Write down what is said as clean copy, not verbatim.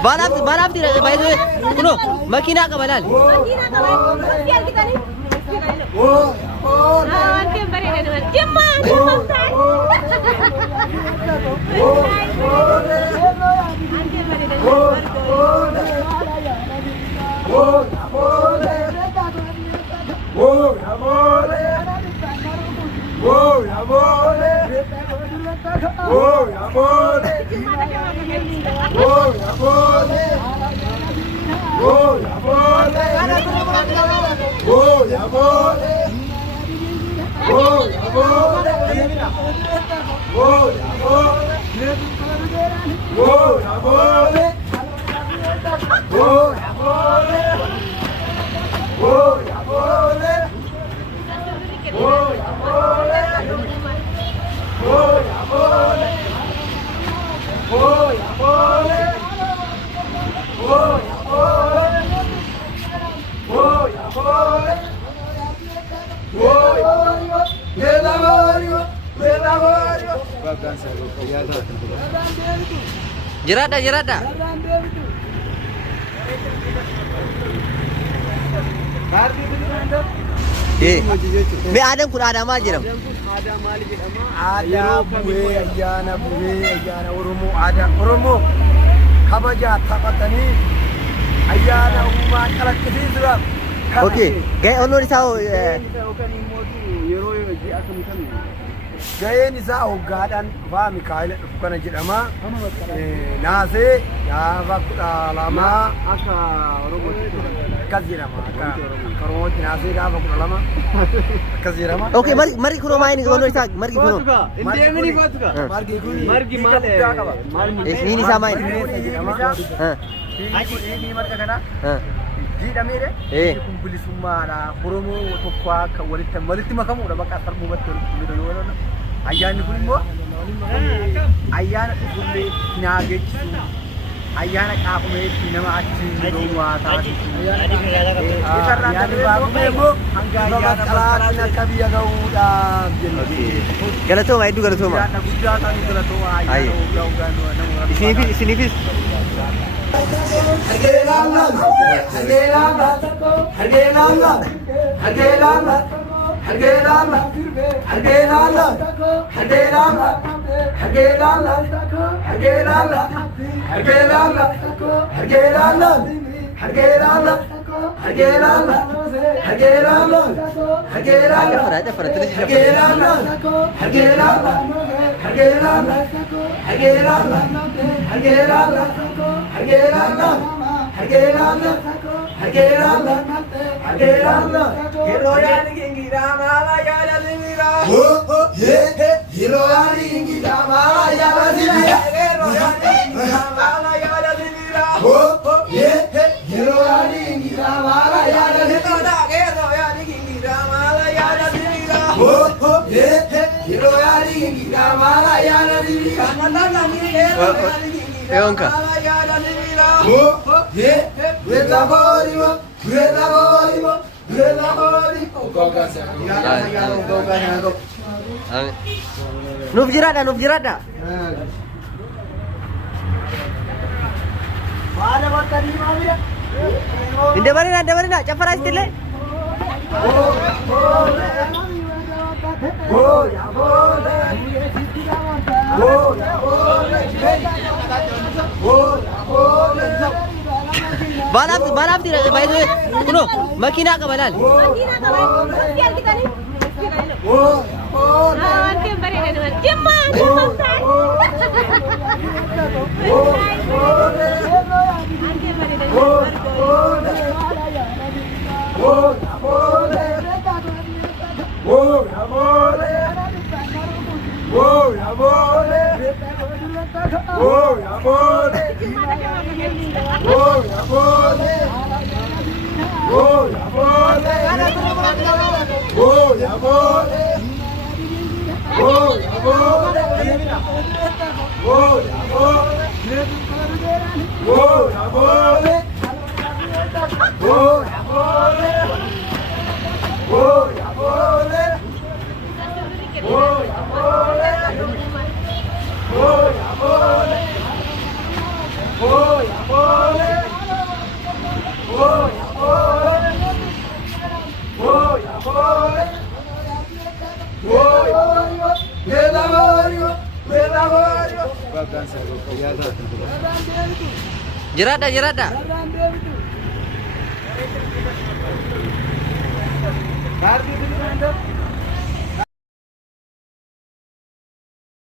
Balap tidak baik tu. Kuno, makina ka balal. Makina ka balal. Sosial kita ni. Antum beri dengan cuma sah. Jerat dah. Me Adam kun Adam mal jiram. Ada buwe ayana Oromo ada Oromo kabaja tapatani ayana umma kalakti suram. Okay, gaya ono risau. Gaya ni sa hogadan fa Mikael kana jidama nase ya bakula lama aka Oromo kazirama aka Oromo nase da bakula lama kazirama. Okay, mari kuno main ono risau mari kuno. Margi male Ini sama ini. Ini marga kana jida mere kumpuli sumara Oromo tokkwa ka walitti makamu da baka tarbu batul midolo ayyaanni kun immoo ayyaana dhufuullee nyaagechisu ayyaana qaafamee nama achi dhowwaa taasisu isarraa kan baafamee immoo hanga ayyaana qalaatti akka biyya ga'uudhaaf jenna. Galatooma hedduu galatooma. Ayyaana guddaa ta'uu galatooma ayyaana hoggaa Isinifis. Nuf jerat dah. Inde barina, cafara istile. Balap tidak baik tu. Kuno, makina ka balal. Makina ka balal. Sosial kita ni. Antum beri dengan cuma sah. Oh, Jiraadha jiraadha. Kaartii